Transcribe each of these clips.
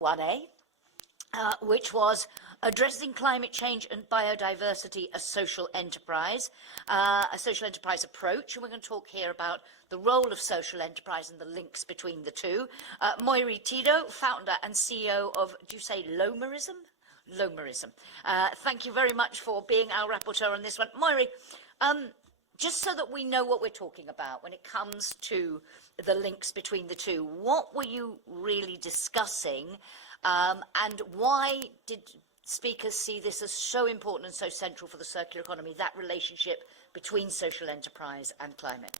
1A, which was addressing climate change and biodiversity, a social enterprise approach. And we're going to talk here about the role of social enterprise and the links between the two. Moiri Tito, founder and CEO of, do you say Lomerism? Lomerism. Thank you very much for being our rapporteur on this one. Moiri, just so that we know what we're talking about when it comes to the links between the two, what were you really discussing, and why did speakers see this as so important and so central for the circular economy, that relationship between social enterprise and climate?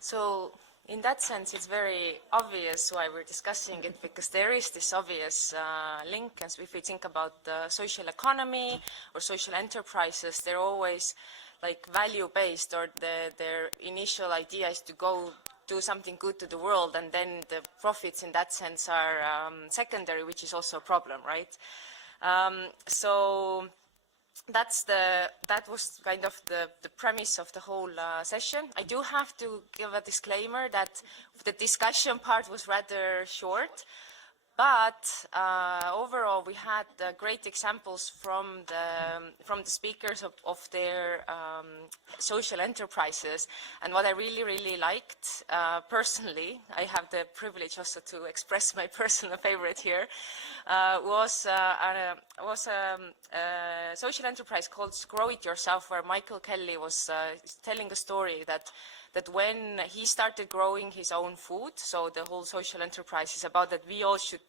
So in that sense, it's very obvious why we're discussing it, because there is this obvious link. As if we think about the social economy or social enterprises, they're always like value-based, or their initial idea is to go do something good to the world, and then the profits in that sense are secondary, which is also a problem, right? So that was kind of the premise of the whole session. I do have to give a disclaimer that the discussion part was rather short, but overall we had great examples from the speakers of their social enterprises. And what I really liked personally, I have the privilege also to express my personal favorite here, was a social enterprise called Grow It Yourself, where Michael Kelly was telling a story that when he started growing his own food, so the whole social enterprise is about that we all should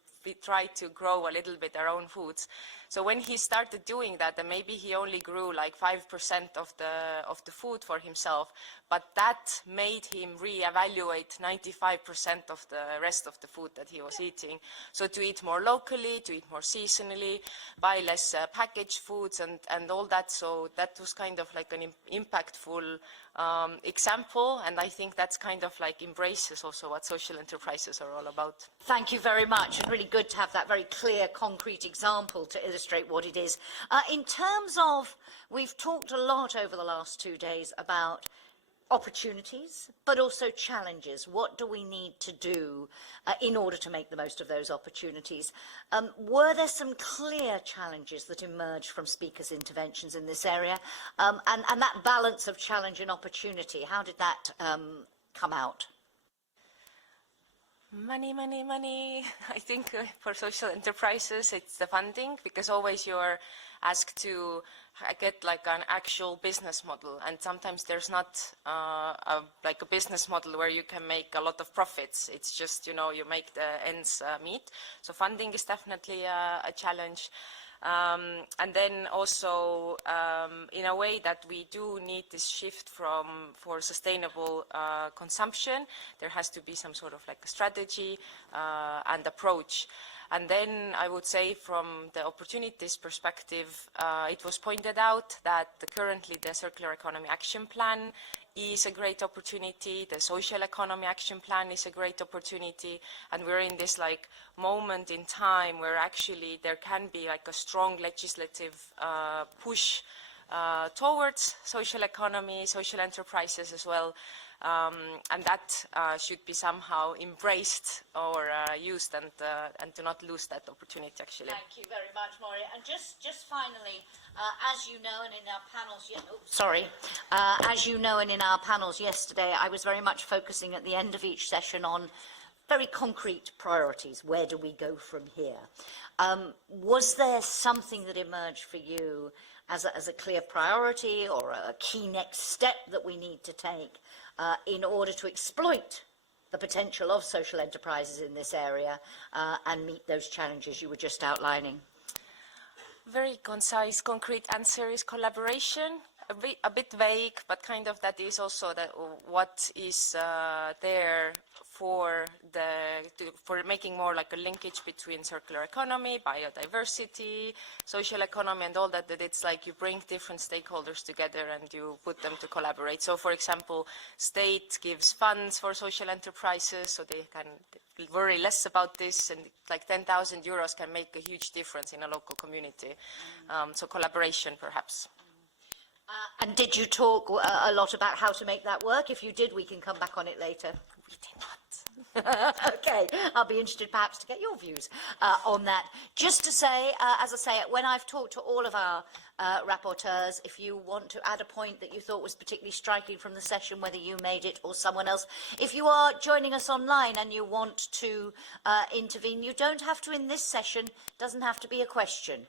try to grow a little bit our own foods. So when he started doing that, and maybe he only grew like 5% of the food for himself, but that made him reevaluate 95% of the rest of the food that he was eating. So to eat more locally, to eat more seasonally, buy less packaged foods and all that. So that was kind of like an impactful example, and I think that's kind of like embraces also what social enterprises are all about. Thank you very much, and really good to have that very clear, concrete example to illustrate what it is. In terms of, we've talked a lot over the last 2 days about opportunities, but also challenges. What do we need to do in order to make the most of those opportunities? Were there some clear challenges that emerged from speakers' interventions in this area? And that balance of challenge and opportunity, how did that come out? Money, money, money. I think for social enterprises, it's the funding, because always you're asked to get like an actual business model, and sometimes there's not like a business model where you can make a lot of profits. It's just, you know, you make the ends meet. So funding is definitely a challenge. And then also, in a way that we do need this shift for sustainable consumption, there has to be some sort of like a strategy and approach. And then I would say from the opportunities perspective, it was pointed out that currently the Circular Economy Action Plan is a great opportunity, the Social Economy Action Plan is a great opportunity, and we're in this like moment in time where actually there can be like a strong legislative push towards social economy, social enterprises as well. And that should be somehow embraced or used, and to not lose that opportunity, actually. Thank you very much, Moiri. And just finally, as you know, and in our panels, as you know, and in our panels yesterday, I was very much focusing at the end of each session on very concrete priorities. Where do we go from here? Was there something that emerged for you as a clear priority or a key next step that we need to take in order to exploit the potential of social enterprises in this area and meet those challenges you were just outlining? Very concise, concrete answer is collaboration. A bit vague, but kind of that is also that what is there for making more like a linkage between circular economy, biodiversity, social economy, and all that. That it's like you bring different stakeholders together and you put them to collaborate. So, for example, state gives funds for social enterprises, so they can worry less about this, and like 10,000 euros can make a huge difference in a local community. So collaboration, perhaps. And did you talk a lot about how to make that work? If you did, we can come back on it later. We did not. Okay, I'll be interested perhaps to get your views on that. Just to say, as I say, when I've talked to all of our rapporteurs, if you want to add a point that you thought was particularly striking from the session, whether you made it or someone else, if you are joining us online and you want to intervene, you don't have to in this session, doesn't have to be a question.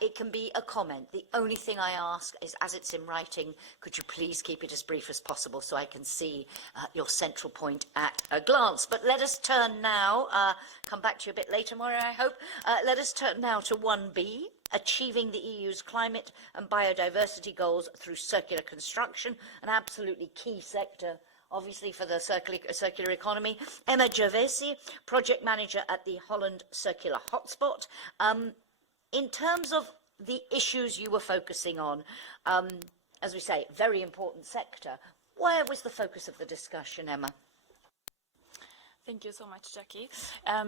It can be a comment. The only thing I ask is, as it's in writing, could you please keep it as brief as possible so I can see your central point at a glance. But let us turn now, come back to you a bit later, Maura, I hope. Let us turn now to 1B, achieving the EU's climate and biodiversity goals through circular construction, an absolutely key sector, obviously, for the circular economy. Emma Gervasi, project manager at the Holland Circular Hotspot. In terms of the issues you were focusing on, as we say, very important sector, where was the focus of the discussion, Emma? Thank you so much, Jackie.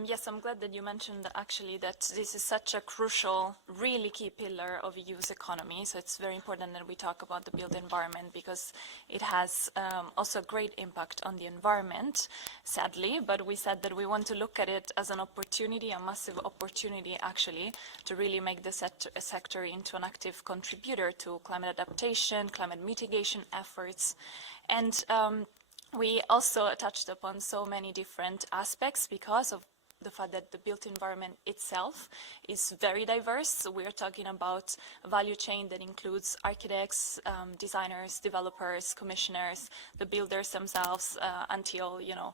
Yes, I'm glad that you mentioned actually that this is such a crucial, really key pillar of EU's economy. So it's very important that we talk about the built environment because it has also a great impact on the environment, sadly. But we said that we want to look at it as an opportunity, a massive opportunity actually, to really make the sector into an active contributor to climate adaptation, climate mitigation efforts. And we also touched upon so many different aspects because of the fact that the built environment itself is very diverse. We're talking about a value chain that includes architects, designers, developers, commissioners, the builders themselves, until, you know,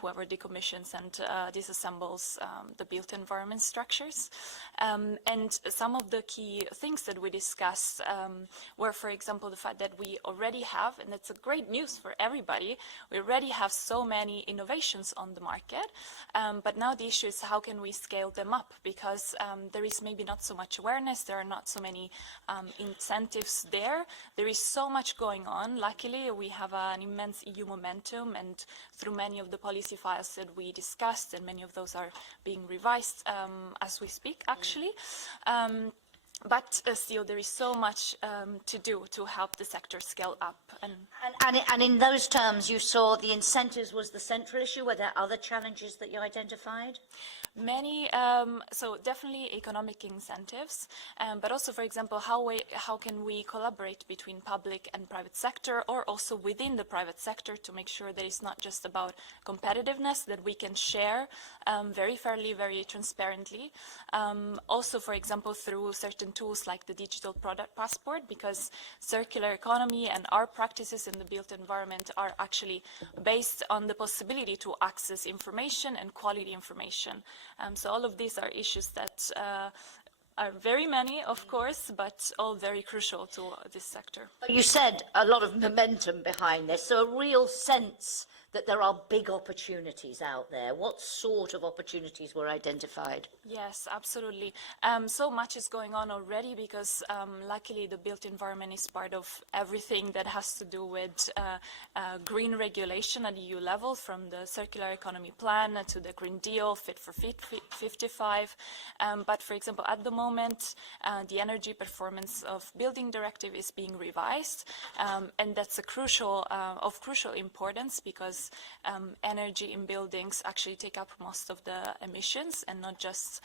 whoever decommissions and disassembles the built environment structures. And some of the key things that we discussed were, for example, the fact that we already have, and that's a great news for everybody, we already have so many innovations on the market, but now the issue is how can we scale them up, because there is maybe not so much awareness, there are not so many incentives there. There is so much going on. Luckily, we have an immense EU momentum, and through many of the policy files that we discussed, and many of those are being revised as we speak, actually. But still, there is so much to do to help the sector scale up. And in those terms, you saw the incentives was the central issue. Were there other challenges that you identified? Many, so definitely economic incentives, but also, for example, how can we collaborate between public and private sector, or also within the private sector, to make sure that it's not just about competitiveness, that we can share very fairly, very transparently. Also, for example, through certain tools like the digital product passport, because circular economy and our practices in the built environment are actually based on the possibility to access information and quality information. So all of these are issues that are very many, of course, but all very crucial to this sector. But you said a lot of momentum behind this, so a real sense that there are big opportunities out there. What sort of opportunities were identified? Yes, absolutely. So much is going on already because luckily the built environment is part of everything that has to do with green regulation at EU level, from the circular economy plan to the Green Deal, Fit for 55. But for example, at the moment, the energy performance of building directive is being revised, and that's of crucial importance because energy in buildings actually take up most of the emissions, and not just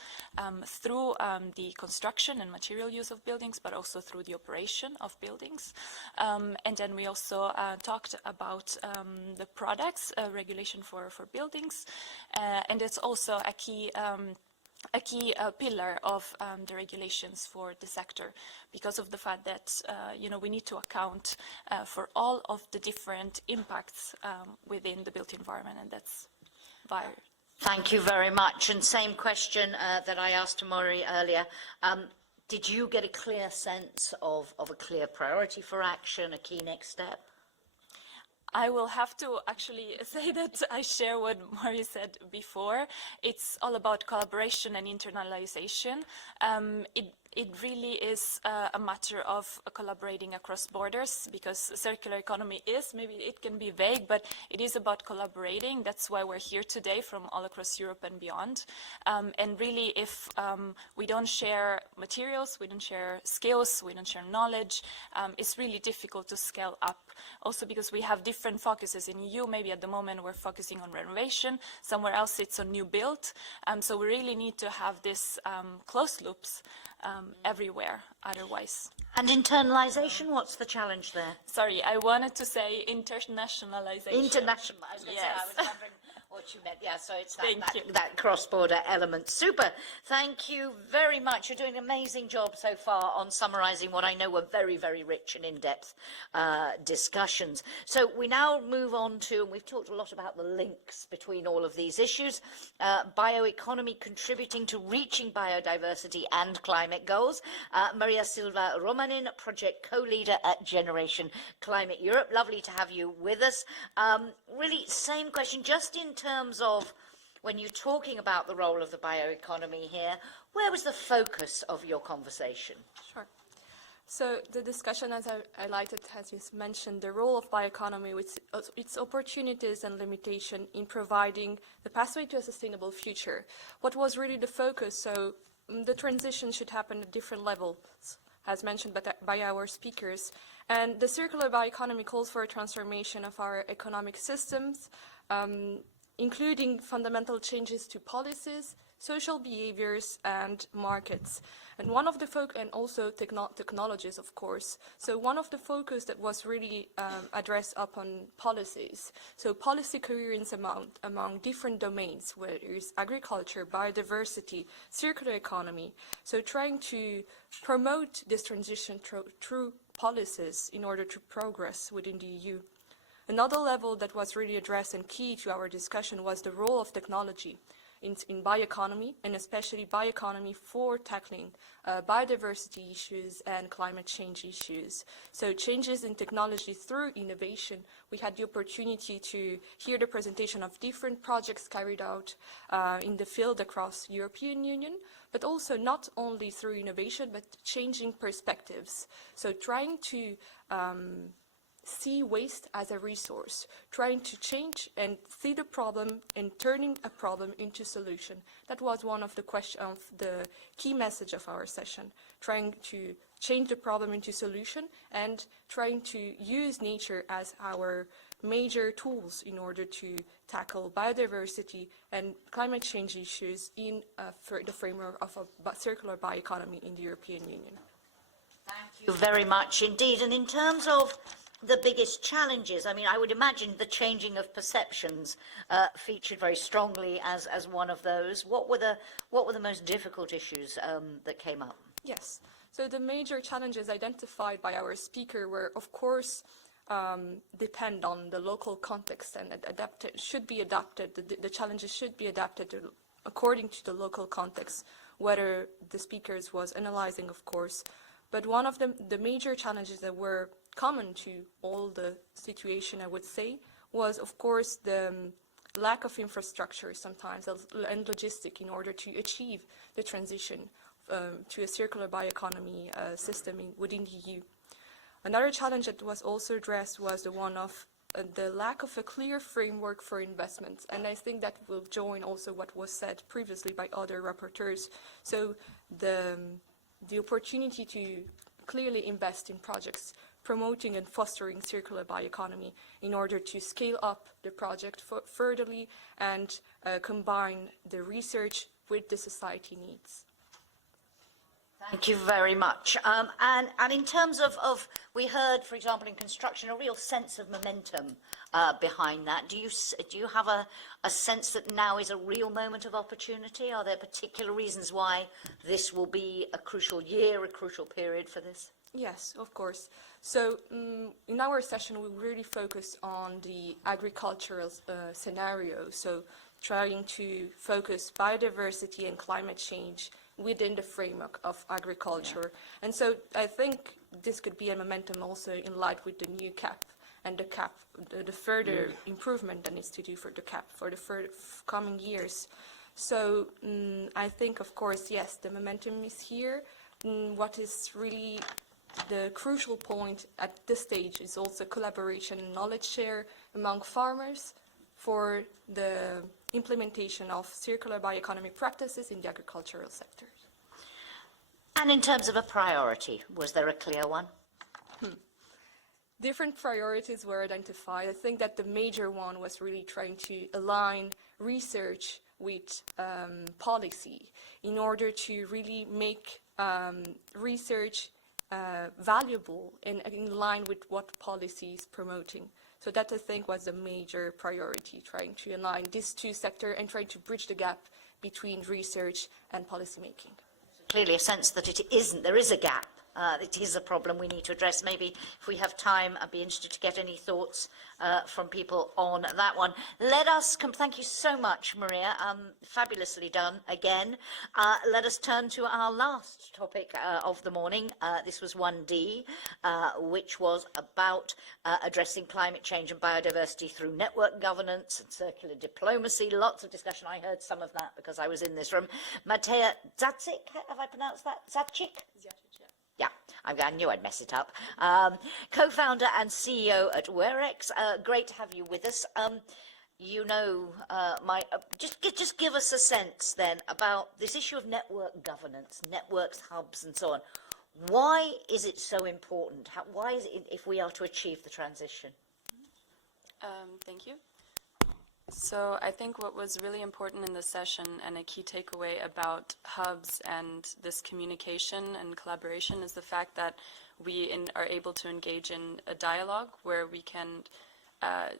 through the construction and material use of buildings, but also through the operation of buildings. And then we also talked about the products regulation for buildings, and it's also a key pillar of the regulations for the sector, because of the fact that we need to account for all of the different impacts within the built environment, and that's vital. Thank you very much. And same question that I asked to Maury earlier. Did you get a clear sense of a clear priority for action, a key next step? I will have to actually say that I share what Maury said before. It's all about collaboration and internalization. it really is a matter of collaborating across borders, because circular economy is, maybe it can be vague, but it is about collaborating. That's why we're here today from all across Europe and beyond. And really, if we don't share materials, we don't share skills, we don't share knowledge, it's really difficult to scale up. Also because we have different focuses in EU. Maybe at the moment we're focusing on renovation, somewhere else it's on new build. So we really need to have this closed loops everywhere, otherwise. And internalisation, what's the challenge there? Sorry, I wanted to say internationalization. International. I was going to say, I Yes. was wondering what you meant. Yeah, so it's Thank you. that cross-border element. Super. Thank you very much. You're doing an amazing job so far on summarising what I know were very, very rich and in-depth discussions. So we now move on to, and we've talked a lot about the links between all of these issues, bioeconomy contributing to reaching biodiversity and climate goals. Maria Silva Romanin, project co-leader at Generation Climate Europe. Lovely to have you with us. Really, same question, just in terms of when you're talking about the role of the bioeconomy here, where was the focus of your conversation? Sure. So the discussion, as I liked it, as you mentioned, the role of bioeconomy with its opportunities and limitation in providing the pathway to a sustainable future. What was really the focus? So the transition should happen at different levels, as mentioned by our speakers. And the circular bioeconomy calls for a transformation of our economic systems, including fundamental changes to policies, social behaviors, and markets. And one of the and also technologies, of course. So one of the focus that was really addressed upon policies. So policy coherence among different domains, whether it's agriculture, biodiversity, circular economy. So trying to promote this transition through policies in order to progress within the EU. Another level that was really addressed and key to our discussion was the role of technology in bioeconomy, and especially bioeconomy for tackling biodiversity issues and climate change issues. So changes in technology through innovation. We had the opportunity to hear the presentation of different projects carried out in the field across European Union, but also not only through innovation, but changing perspectives. So trying to see waste as a resource, trying to change and see the problem and turning a problem into solution. That was one of the key message of our session, trying to change the problem into solution and trying to use nature as our major tools in order to tackle biodiversity and climate change issues in the framework of a circular bioeconomy in the European Union. Thank you very much indeed. And in terms of the biggest challenges, I mean, I would imagine the changing of perceptions featured very strongly as one of those. What were the most difficult issues that came up? Yes. So the major challenges identified by our speaker were, of course, depend on the local context and should be adapted. The challenges should be adapted according to the local context, whether the speakers was analyzing, of course. But one of the major challenges that were common to all the situation, I would say, was, of course, the lack of infrastructure sometimes and logistic in order to achieve the transition to a circular bioeconomy system within the EU. Another challenge that was also addressed was the one of the lack of a clear framework for investments, and I think that will join also what was said previously by other rapporteurs. So the opportunity to clearly invest in projects promoting and fostering circular bioeconomy in order to scale up the project furtherly and combine the research with the society needs. Thank you very much. And in terms of, we heard, for example, in construction, a real sense of momentum behind that. Do you have a sense that now is a real moment of opportunity? Are there particular reasons why this will be a crucial year, a crucial period for this? Yes, of course. So in our session, we really focus on the agricultural scenario. So trying to focus biodiversity and climate change within the framework of agriculture. Yeah. And so I think this could be a momentum also in light with the new CAP and the further improvement that needs to do for the CAP for the coming years. So I think, of course, yes, the momentum is here. what is really the crucial point at this stage is also collaboration and knowledge share among farmers for the implementation of circular bioeconomy practices in the agricultural sector. And in terms of a priority, was there a clear one? Different priorities were identified. I think that the major one was really trying to align research with policy in order to really make research valuable and in line with what policy is promoting. So that, I think, was a major priority, trying to align these two sectors and trying to bridge the gap between research and policymaking. Clearly a sense that there is a gap. It is a problem we need to address. Maybe if we have time, I'd be interested to get any thoughts from people on that one. Thank you so much, Maria. Fabulously done again. Let us turn to our last topic of the morning. This was 1D, which was about addressing climate change and biodiversity through network governance and circular diplomacy. Lots of discussion. I heard some of that because I was in this room. Mateja Zacic, have I pronounced that? Zacic? Yeah, I knew I'd mess it up. Co-founder and CEO at Werex. Great to have you with us. Just give us a sense then about this issue of network governance, networks, hubs, and so on. Why is it so important? Why is it if we are to achieve the transition? Thank you. So I think what was really important in the session and a key takeaway about hubs and this communication and collaboration is the fact that we are able to engage in a dialogue where we can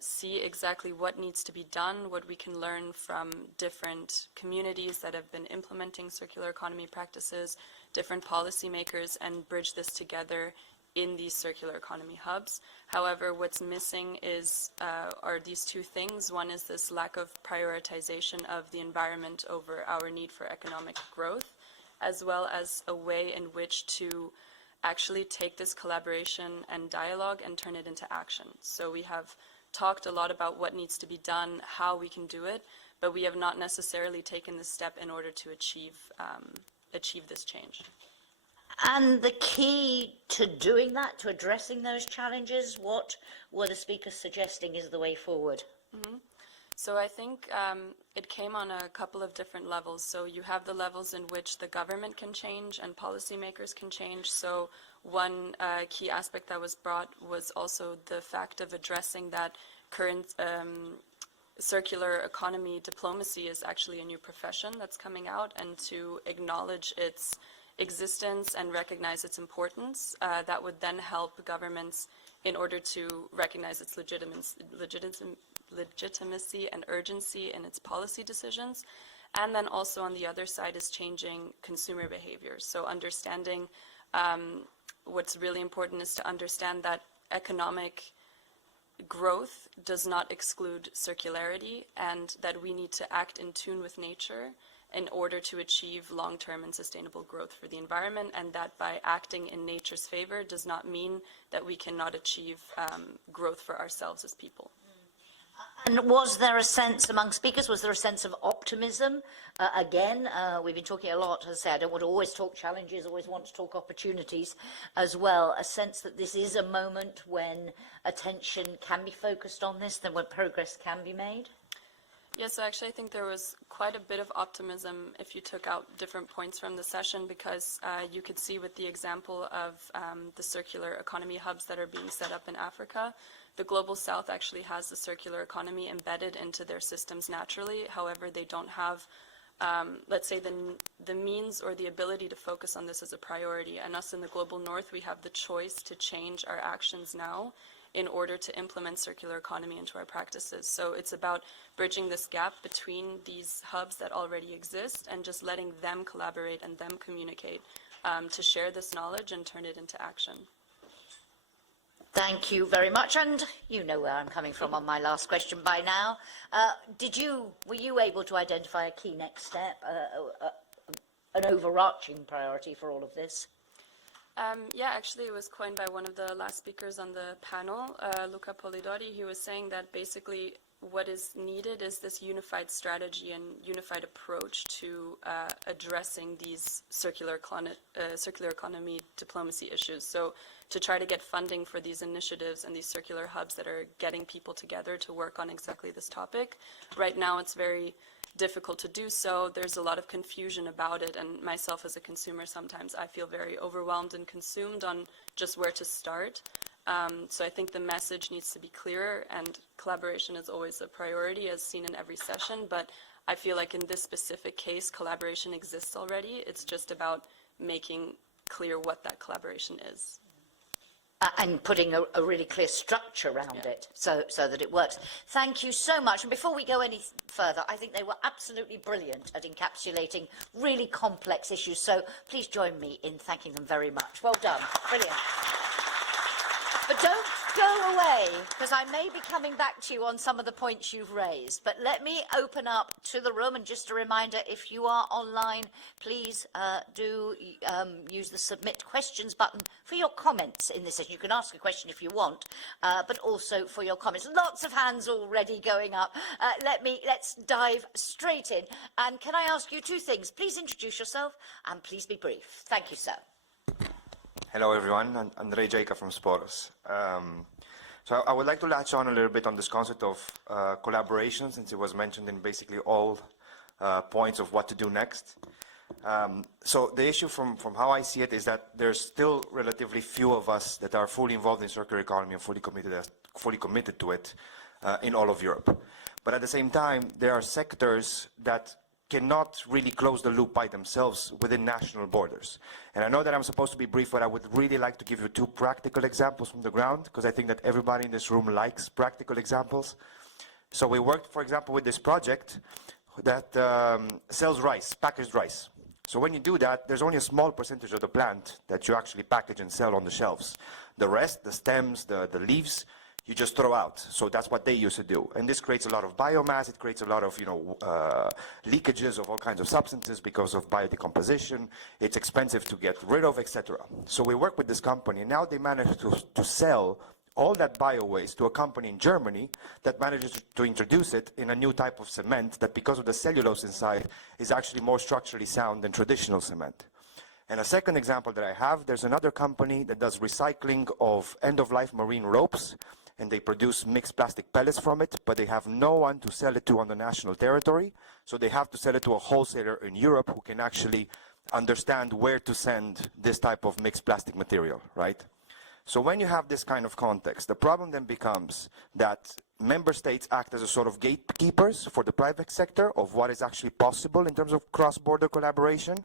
see exactly what needs to be done, what we can learn from different communities that have been implementing circular economy practices, different policymakers, and bridge this together in these circular economy hubs. However, what's missing are these two things. One is this lack of prioritization of the environment over our need for economic growth, as well as a way in which to actually take this collaboration and dialogue and turn it into action. So we have talked a lot about what needs to be done, how we can do it, but we have not necessarily taken the step in order to achieve this change. And the key to doing that, to addressing those challenges, what were the speakers suggesting is the way forward? Mm-hmm. So I think it came on a couple of different levels. So you have the levels in which the government can change and policymakers can change. So one key aspect that was brought was also the fact of addressing that current circular economy diplomacy is actually a new profession that's coming out, and to acknowledge its existence and recognize its importance. That would then help governments in order to recognize its legitimacy and urgency in its policy decisions. And then also on the other side is changing consumer behaviors. So understanding what's really important is to understand that economic growth does not exclude circularity, and that we need to act in tune with nature in order to achieve long-term and sustainable growth for the environment, and that by acting in nature's favor does not mean that we cannot achieve growth for ourselves as people. And was there a sense among speakers, was there a sense of optimism? Again, we've been talking a lot, as I say, I don't want to always talk challenges, always want to talk opportunities as well, a sense that this is a moment when attention can be focused on this, then when progress can be made? Yes, actually I think there was quite a bit of optimism if you took out different points from the session, because you could see with the example of the circular economy hubs that are being set up in Africa, the Global South actually has the circular economy embedded into their systems naturally. However, they don't have, let's say, the means or the ability to focus on this as a priority. And us in the Global North, we have the choice to change our actions now in order to implement circular economy into our practices. So it's about bridging this gap between these hubs that already exist and just letting them collaborate and them communicate to share this knowledge and turn it into action. Thank you very much, and you know where I'm coming from on my last question by now. Were you able to identify a key next step, an overarching priority for all of this? Yeah, actually it was coined by one of the last speakers on the panel, Luca Polidori. He was saying that basically what is needed is this unified strategy and unified approach to addressing these circular economy diplomacy issues. So to try to get funding for these initiatives and these circular hubs that are getting people together to work on exactly this topic. Right now it's very difficult to do so. There's a lot of confusion about it, and myself as a consumer, sometimes I feel very overwhelmed and consumed on just where to start. So I think the message needs to be clearer, and collaboration is always a priority as seen in every session, but I feel like in this specific case, collaboration exists already. It's just about making clear what that collaboration is. And putting a really clear structure around it so that it works. Thank you so much. And before we go any further, I think they were absolutely brilliant at encapsulating really complex issues. So please join me in thanking them very much. Well done. Brilliant. But don't go away, because I may be coming back to you on some of the points you've raised. But let me open up to the room, and just a reminder, if you are online, please do use the submit questions button for your comments in this session. You can ask a question if you want, but also for your comments. Lots of hands already going up. Let's dive straight in. And can I ask you two things? Please introduce yourself, and please be brief. Thank you, sir. Hello everyone, I'm Andrei Jaica from Sporos. So I would like to latch on a little bit on this concept of collaboration, since it was mentioned in basically all points of what to do next. So the issue from how I see it is that there's still relatively few of us that are fully involved in circular economy and fully committed to it in all of Europe. But at the same time, there are sectors that cannot really close the loop by themselves within national borders. And I know that I'm supposed to be brief, but I would really like to give you two practical examples from the ground, because I think that everybody in this room likes practical examples. So we worked, for example, with this project that sells rice, packaged rice. So when you do that, there's only a small percentage of the plant that you actually package and sell on the shelves. The rest, the stems, the leaves, you just throw out. So that's what they used to do. And this creates a lot of biomass. It creates a lot of, leakages of all kinds of substances because of biodecomposition. It's expensive to get rid of, etc. So we work with this company, and now they managed to sell all that bio-waste to a company in Germany that manages to introduce it in a new type of cement that, because of the cellulose inside, is actually more structurally sound than traditional cement. And a second example that I have, there's another company that does recycling of end-of-life marine ropes, and they produce mixed plastic pellets from it, but they have no one to sell it to on the national territory, so they have to sell it to a wholesaler in Europe who can actually understand where to send this type of mixed plastic material, right? So when you have this kind of context, the problem then becomes that member states act as a sort of gatekeepers for the private sector of what is actually possible in terms of cross-border collaboration,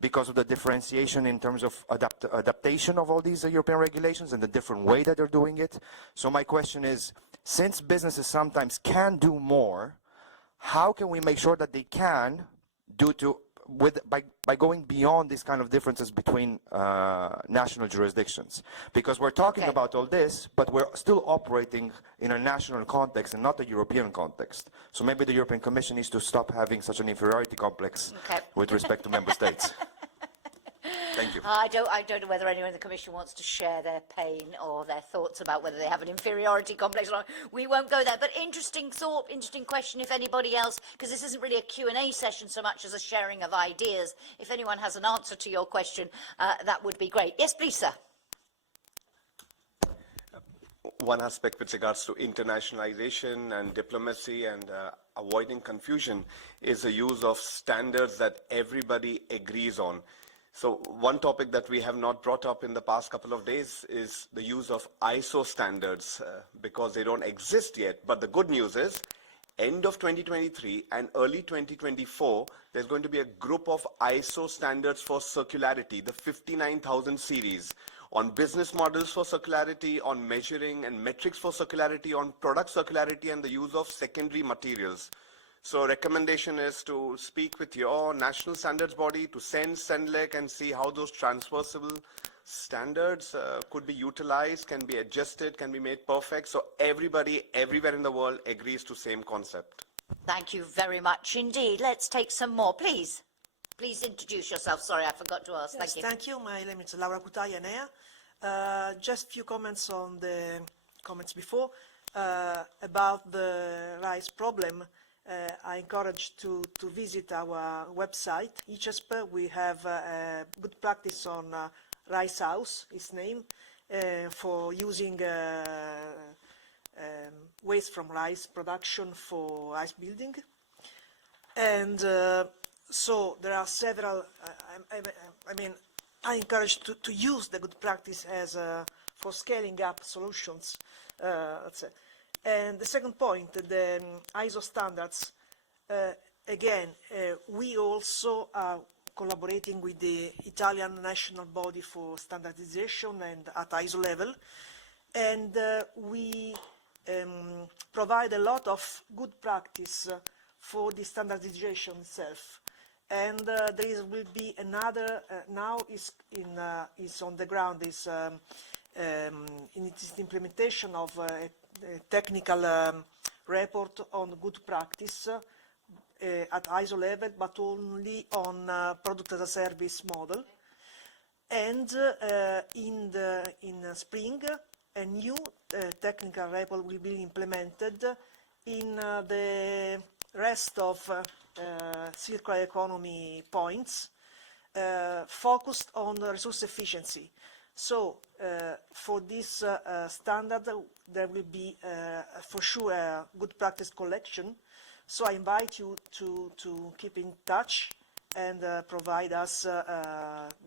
because of the differentiation in terms of adaptation of all these European regulations and the different way that they're doing it. So my question is, since businesses sometimes can do more, how can we make sure that they can by going beyond these kind of differences between national jurisdictions? Because we're talking about all this, but we're still operating in a national context and not a European context. So maybe the European Commission needs to stop having such an inferiority complex with respect to member states. Thank you. I don't know whether anyone in the Commission wants to share their pain or their thoughts about whether they have an inferiority complex or not. We won't go there. But interesting thought, interesting question, if anybody else, because this isn't really a Q&A session so much as a sharing of ideas. If anyone has an answer to your question, that would be great. Yes, please, sir. One aspect with regards to internationalization and diplomacy and avoiding confusion is the use of standards that everybody agrees on. So one topic that we have not brought up in the past couple of days is the use of ISO standards because they don't exist yet. But the good news is, end of 2023 and early 2024, there's going to be a group of ISO standards for circularity, the 59,000 series, on business models for circularity, on measuring and metrics for circularity, on product circularity, and the use of secondary materials. So recommendation is to speak with your national standards body, to send CENLEC and see how those transversal standards could be utilized, can be adjusted, can be made perfect. So everybody, everywhere in the world agrees to same concept. Thank you very much indeed. Let's take some more, please. Please introduce yourself. Sorry, I forgot to ask. Yes, thank you. My name is Laura Cutaia Nea. Just a few comments on the comments before. about the rice problem, I encourage to visit our website, ICESP. We have a good practice on rice house, its name, for using waste from rice production for rice building. And so there are several, I encourage to use the good practice as for scaling up solutions, let's say. And the second point, the ISO standards, again, we also are collaborating with the Italian national body for standardization and at ISO level, and we provide a lot of good practice for the standardization itself. And there will be another, now is on the ground, is in its implementation of a technical report on good practice at ISO level, but only on product as a service model. And in spring, a new technical report will be implemented in the rest of circular economy points, focused on resource efficiency. So for this standard, there will be for sure a good practice collection. So I invite you to keep in touch and provide us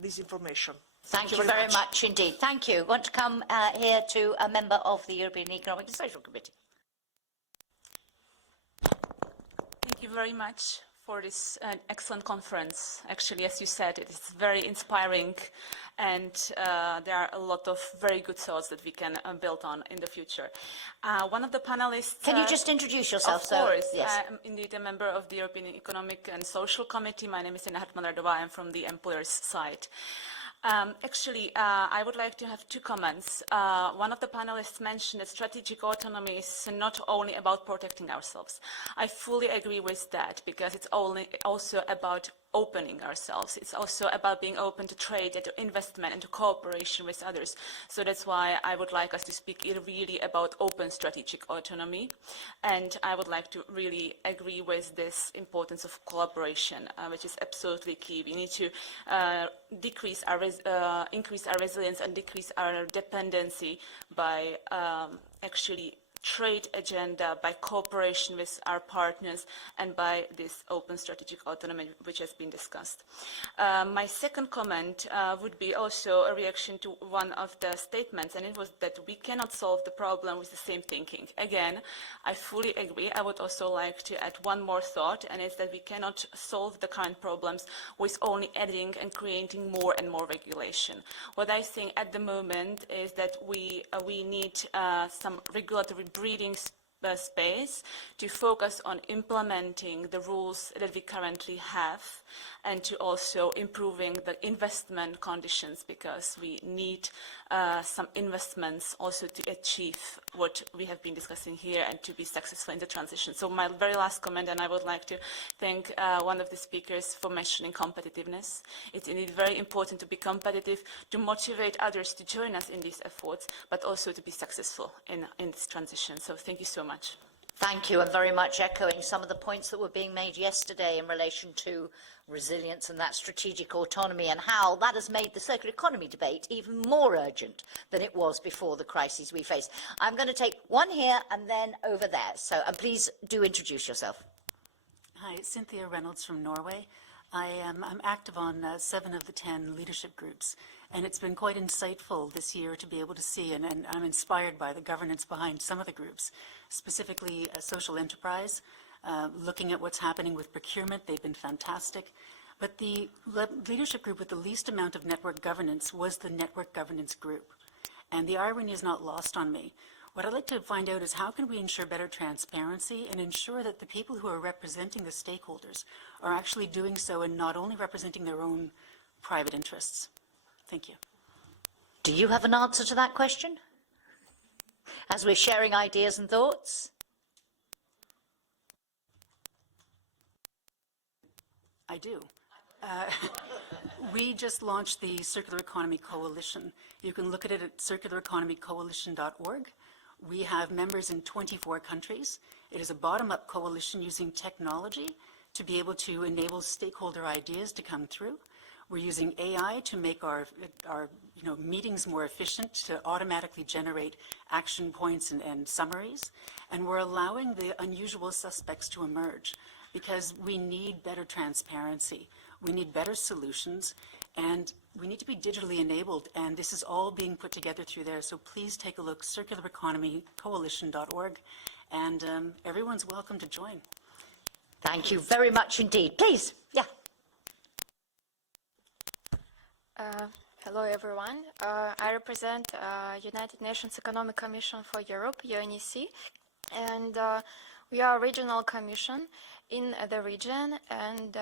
this information. Thank you very much indeed. Thank you. Want to come here to a member of the European Economic and Social Committee? Thank you very much for this excellent conference. Actually, as you said, it is very inspiring, and there are a lot of very good thoughts that we can build on in the future. One of the panelists... Can you just introduce yourself? Of course. Yes. I'm indeed a member of the European Economic and Social Committee. My name is Ina Hartmann-Ardova. I'm from the employer's side. I would like to have two comments. One of the panelists mentioned that strategic autonomy is not only about protecting ourselves. I fully agree with that, because it's also about opening ourselves. It's also about being open to trade and to investment and to cooperation with others. So that's why I would like us to speak really about open strategic autonomy. And I would like to really agree with this importance of collaboration, which is absolutely key. We need to increase our resilience and decrease our dependency by actually trade agenda, by cooperation with our partners, and by this open strategic autonomy which has been discussed. My second comment would be also a reaction to one of the statements, and it was that we cannot solve the problem with the same thinking. Again, I fully agree. I would also like to add one more thought, and it's that we cannot solve the current problems with only adding and creating more and more regulation. What I think at the moment is that we need some regulatory breathing space to focus on implementing the rules that we currently have, and to also improving the investment conditions, because we need some investments also to achieve what we have been discussing here and to be successful in the transition. So my very last comment, and I would like to thank one of the speakers for mentioning competitiveness. It's indeed very important to be competitive, to motivate others to join us in these efforts, but also to be successful in this transition. So thank you so much. Thank you, and very much echoing some of the points that were being made yesterday in relation to resilience and that strategic autonomy, and how that has made the circular economy debate even more urgent than it was before the crises we face. I'm going to take one here and then over there. So, and please do introduce yourself. Hi, Cynthia Reynolds from Norway. I'm active on 7 of the 10 leadership groups, and it's been quite insightful this year to be able to see, and I'm inspired by the governance behind some of the groups, specifically social enterprise, looking at what's happening with procurement. They've been fantastic. But the leadership group with the least amount of network governance was the network governance group. And the irony is not lost on me. What I'd like to find out is how can we ensure better transparency and ensure that the people who are representing the stakeholders are actually doing so and not only representing their own private interests. Thank you. Do you have an answer to that question? As we're sharing ideas and thoughts? I do. We just launched the Circular Economy Coalition. You can look at it at circulareconomycoalition.org. We have members in 24 countries. It is a bottom-up coalition using technology to be able to enable stakeholder ideas to come through. We're using AI to make our meetings more efficient, to automatically generate action points and summaries. And we're allowing the unusual suspects to emerge because we need better transparency. We need better solutions, and we need to be digitally enabled, and this is all being put together through there. So please take a look, circulareconomycoalition.org, and everyone's welcome to join. Thank you very much indeed. Please, yeah. Hello, everyone. I represent United Nations Economic Commission for Europe, UNEC, and we are a regional commission in the region, and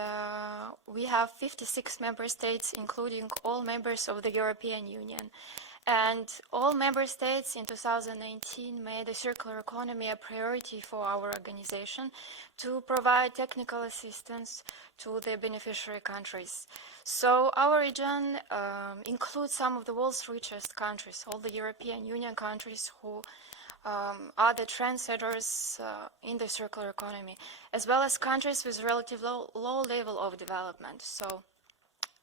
we have 56 member states, including all members of the European Union. And all member states in 2019 made the circular economy a priority for our organization to provide technical assistance to the beneficiary countries. So our region includes some of the world's richest countries, all the European Union countries who are the trendsetters in the circular economy, as well as countries with relatively low level of development. So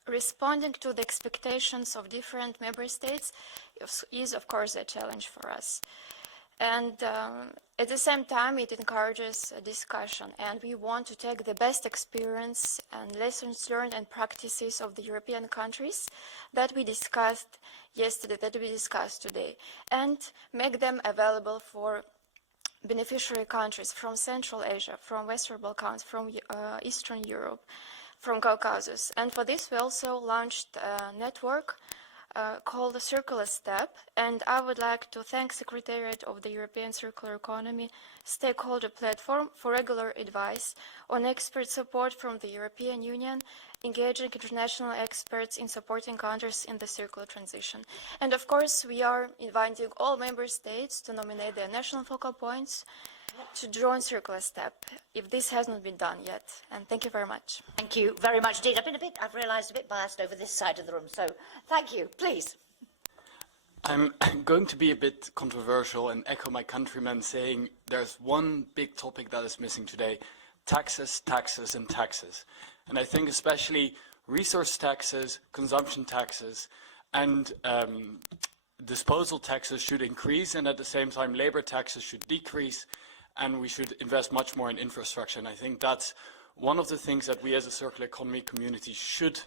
responding to the expectations of different member states is, of course, a challenge for us. And at the same time, it encourages a discussion, and we want to take the best experience and lessons learned and practices of the European countries that we discussed yesterday, that we discussed today, and make them available for beneficiary countries from Central Asia, from Western Balkans, from Eastern Europe, from Caucasus. And for this, we also launched a network called the Circular Step, and I would like to thank Secretariat of the European Circular Economy Stakeholder Platform for regular advice on expert support from the European Union, engaging international experts in supporting countries in the circular transition. And of course, we are inviting all member states to nominate their national focal points to join Circular Step, if this hasn't been done yet. And thank you very much. Thank you very much indeed. I've realised, a bit biased over this side of the room, so thank you. Please. I'm going to be a bit controversial and echo my countrymen saying there's one big topic that is missing today: taxes, taxes, and taxes. And I think especially resource taxes, consumption taxes, and disposal taxes should increase, and at the same time labor taxes should decrease, and we should invest much more in infrastructure. And I think that's one of the things that we as a circular economy community should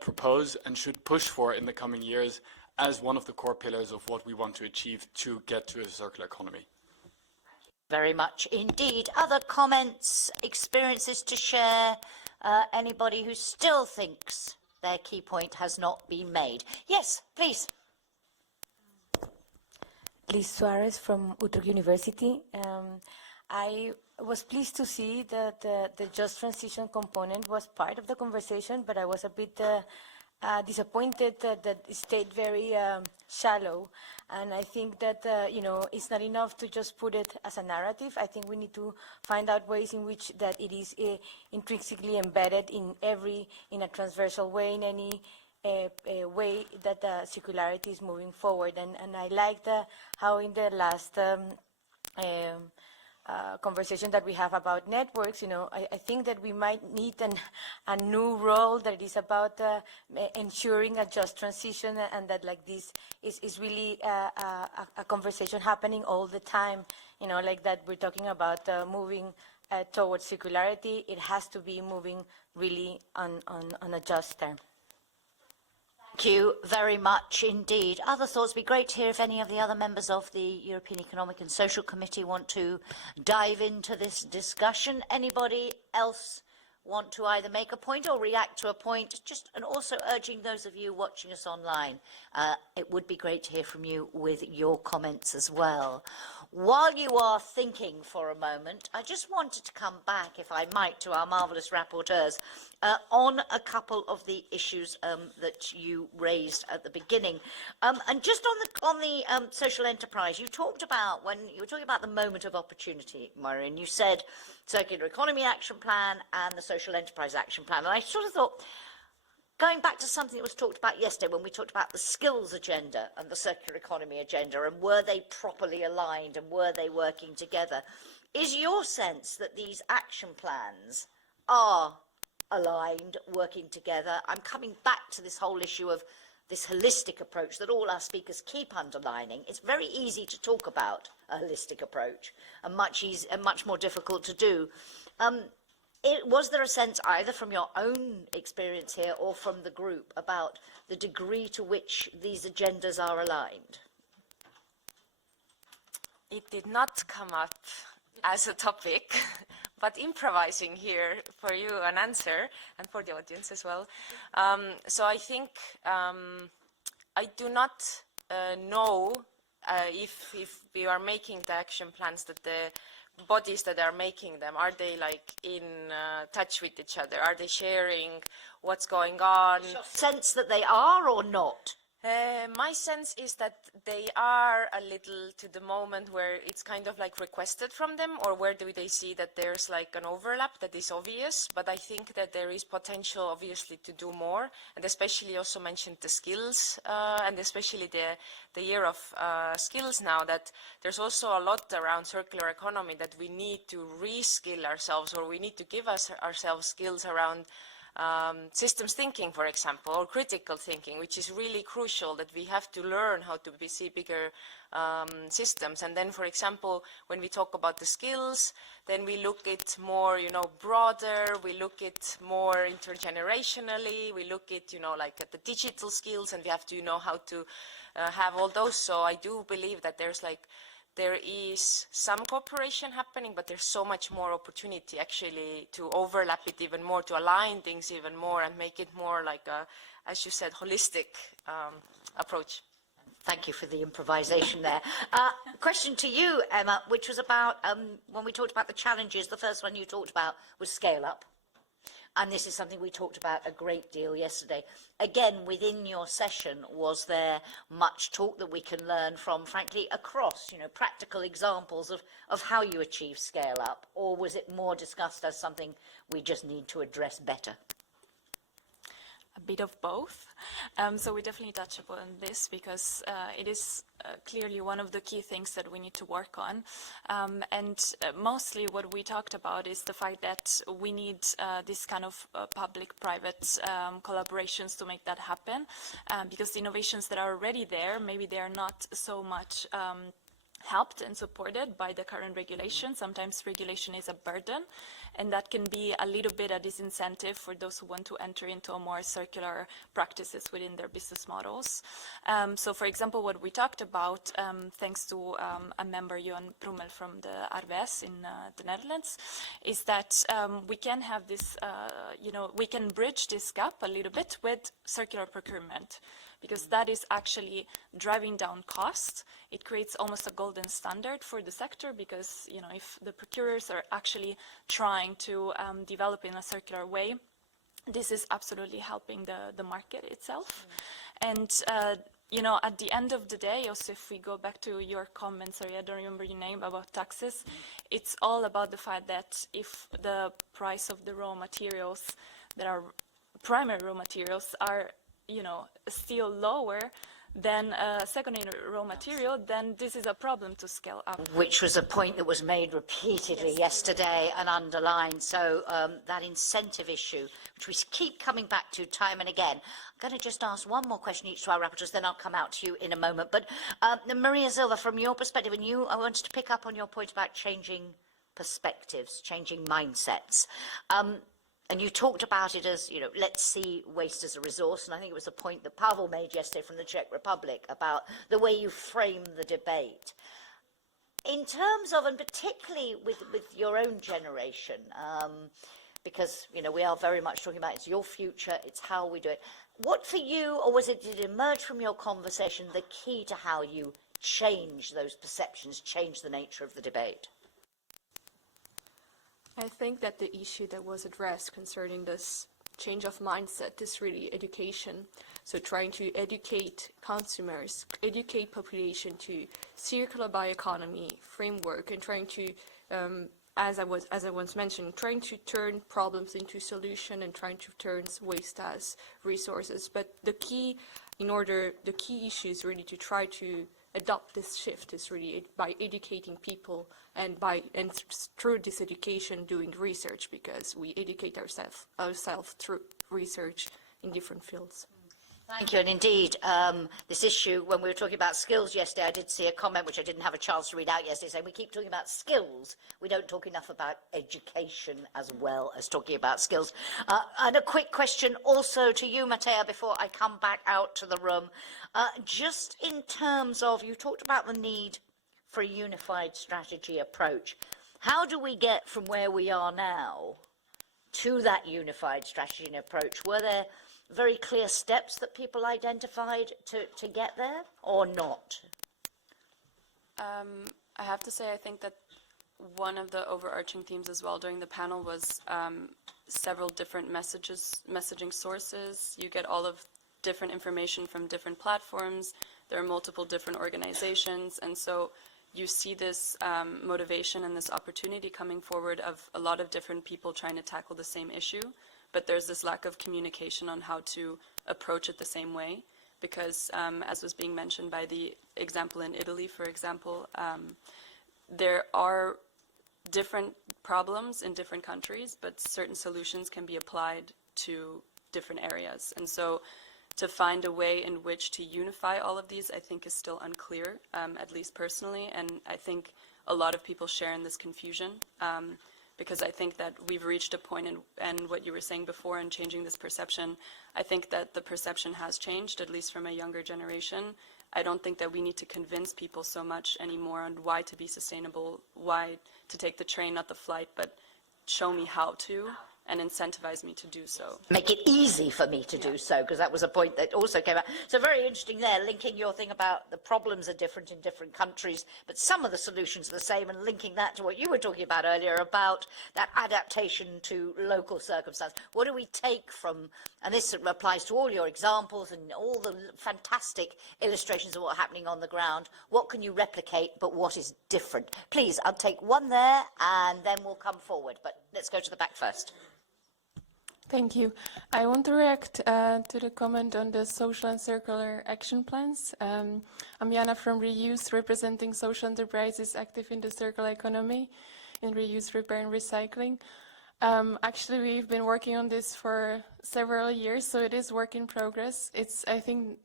propose and should push for in the coming years as one of the core pillars of what we want to achieve to get to a circular economy. Very much indeed. Other comments, experiences to share? Anybody who still thinks their key point has not been made? Yes, please. Liz Suarez from Utrecht University. I was pleased to see that the just transition component was part of the conversation, but I was a bit disappointed that it stayed very shallow. And I think that, it's not enough to just put it as a narrative. I think we need to find out ways in which that it is intrinsically embedded in a transversal way, in any a way that circularity is moving forward. And I liked how in the last conversation that we have about networks, I think that we might need a new role that is about ensuring a just transition, and that like this is really a conversation happening all the time, like that we're talking about moving towards circularity. It has to be moving really on a just term. Thank you very much indeed. Other thoughts? It'd be great to hear if any of the other members of the European Economic and Social Committee want to dive into this discussion. Anybody else want to either make a point or react to a point? And also urging those of you watching us online, it would be great to hear from you with your comments as well. While you are thinking for a moment, I just wanted to come back, if I might, to our marvellous rapporteurs on a couple of the issues that you raised at the beginning. And just on the social enterprise, you talked about, when you were talking about the moment of opportunity, Maureen, you said Circular Economy Action Plan and the Social Enterprise Action Plan. And I sort of thought, Going back to something that was talked about yesterday when we talked about the skills agenda and the circular economy agenda, and were they properly aligned and were they working together, is your sense that these action plans are aligned, working together? I'm coming back to this whole issue of this holistic approach that all our speakers keep underlining. It's very easy to talk about a holistic approach and much more difficult to do. Was there a sense, either from your own experience here or from the group, about the degree to which these agendas are aligned? It did not come up as a topic, but improvising here for you an answer, and for the audience as well. So I think I do not know if we are making the action plans, that the bodies that are making them, are they like in touch with each other? Are they sharing what's going on? Sense that they are or not? My sense is that they are a little to the moment where it's kind of like requested from them, or where do they see that there's like an overlap that is obvious. But I think that there is potential, obviously, to do more, and especially also mentioned the skills, and especially the year of skills now, that there's also a lot around circular economy that we need to reskill ourselves, or we need to give ourselves skills around systems thinking, for example, or critical thinking, which is really crucial, that we have to learn how to see bigger systems. And then, for example, when we talk about the skills, then we look at more, broader, we look at more intergenerationally, we look at, like at the digital skills, and we have to know how to have all those. So I do believe that there is some cooperation happening, but there's so much more opportunity actually to overlap it even more, to align things even more, and make it more like a, as you said, holistic approach. Thank you for the improvisation there. Question to you, Emma, which was about, when we talked about the challenges, the first one you talked about was scale up. And this is something we talked about a great deal yesterday. Again, within your session, was there much talk that we can learn from, frankly, across, practical examples of how you achieve scale up? Or was it more discussed as something we just need to address better? A bit of both. So we definitely touch upon this because it is clearly one of the key things that we need to work on. And mostly what we talked about is the fact that we need this kind of public-private collaborations to make that happen, because the innovations that are already there, maybe they are not so much helped and supported by the current regulation. Sometimes regulation is a burden, and that can be a little bit a disincentive for those who want to enter into a more circular practices within their business models. So for example, what we talked about, thanks to a member, Johan Brummel from the RVS in the Netherlands, is that we can have this, we can bridge this gap a little bit with circular procurement, because that is actually driving down costs. It creates almost a golden standard for the sector, because if the procurers are actually trying to develop in a circular way, this is absolutely helping the market itself. And at the end of the day, also if we go back to your comment, sorry, I don't remember your name, about taxes, it's all about the fact that if the price of the raw materials that are primary raw materials are still lower than secondary raw material, then this is a problem to scale up. Which was a point that was made repeatedly yesterday and underlined. So that incentive issue, which we keep coming back to time and again. I'm going to just ask one more question each to our rapporteurs, then I'll come out to you in a moment. But Maria Silva, from your perspective, and I wanted to pick up on your point about changing perspectives, changing mindsets. And you talked about it as, let's see waste as a resource. And I think it was a point that Pavel made yesterday from the Czech Republic about the way you frame the debate. In terms of, and particularly with your own generation, because, we are very much talking about it's your future, it's how we do it. What for you, or did it emerge from your conversation, the key to how you change those perceptions, change the nature of the debate? I think that the issue that was addressed concerning this change of mindset is really education. So trying to educate consumers, educate population to circular bioeconomy framework, and trying to as I was mentioning, trying to turn problems into solution and trying to turn waste as resources. But the key issue is really to try to adopt this shift is really by educating people and through this education doing research, because we educate ourselves through research in different fields. Thank you. And indeed, this issue, when we were talking about skills yesterday, I did see a comment which I didn't have a chance to read out yesterday, saying we keep talking about skills. We don't talk enough about education as well as talking about skills. And a quick question also to you, Matea, before I come back out to the room. Just in terms of, you talked about the need for a unified strategy approach. How do we get from where we are now to that unified strategy and approach? Were there very clear steps that people identified to get there, or not? I have to say, I think that one of the overarching themes as well during the panel was several different messaging sources. You get all of different information from different platforms. There are multiple different organizations, and so you see this motivation and this opportunity coming forward of a lot of different people trying to tackle the same issue. But there's this lack of communication on how to approach it the same way, because as was being mentioned by the example in Italy, for example, there are different problems in different countries, but certain solutions can be applied to different areas. And so to find a way in which to unify all of these, I think, is still unclear, at least personally, and I think a lot of people share in this confusion. Because I think that we've reached a point and what you were saying before in changing this perception, I think that the perception has changed, at least from a younger generation. I don't think that we need to convince people so much anymore on why to be sustainable, why to take the train, not the flight, but show me how to and incentivize me to do so. Make it easy for me to do so, because that was a point that also came out. So very interesting there, linking your thing about the problems are different in different countries, but some of the solutions are the same, and linking that to what you were talking about earlier about that adaptation to local circumstance. What do we take from, and this applies to all your examples and all the fantastic illustrations of what's happening on the ground, what can you replicate, but what is different? Please, I'll take one there, and then we'll come forward, but let's go to the back first. Thank you. I want to react to the comment on the social and circular action plans. I'm Jana from Reuse, representing social enterprises active in the circular economy, in reuse, repair and recycling. Actually, we've been working on this for several years, so it is work in progress. It's, I think,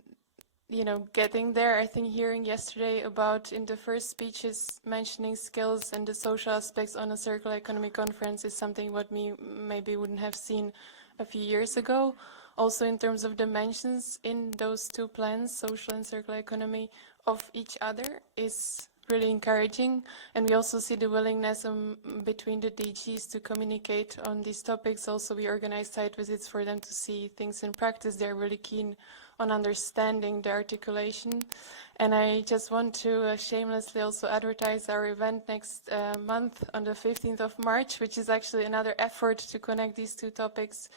getting there. I think hearing yesterday about, in the first speeches, mentioning skills and the social aspects on a circular economy conference is something what we maybe wouldn't have seen a few years ago. Also in terms of dimensions in those two plans, social and circular economy, of each other is really encouraging. And we also see the willingness between the DGs to communicate on these topics. Also, we organize site visits for them to see things in practice. They're really keen on understanding the articulation. And I just want to shamelessly also advertise our event next month on the 15th of March, which is actually another effort to connect these two topics.